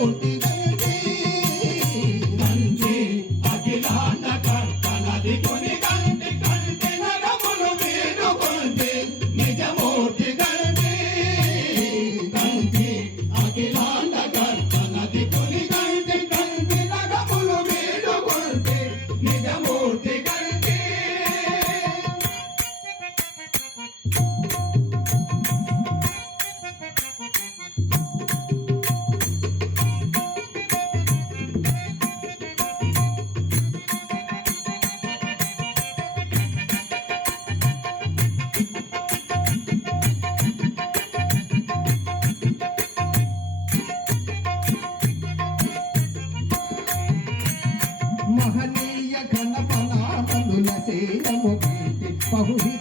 mundo. la selva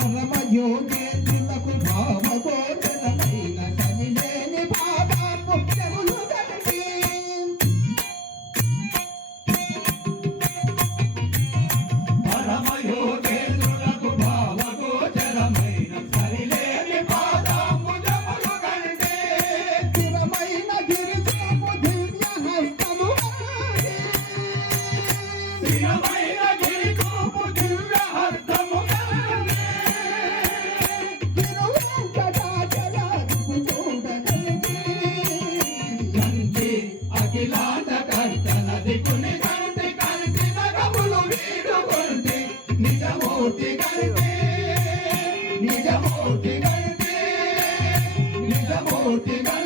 परम योगेन्द्र लघु भाव गोरा Nija moti gaite, nija moti gaite, nija moti gaite.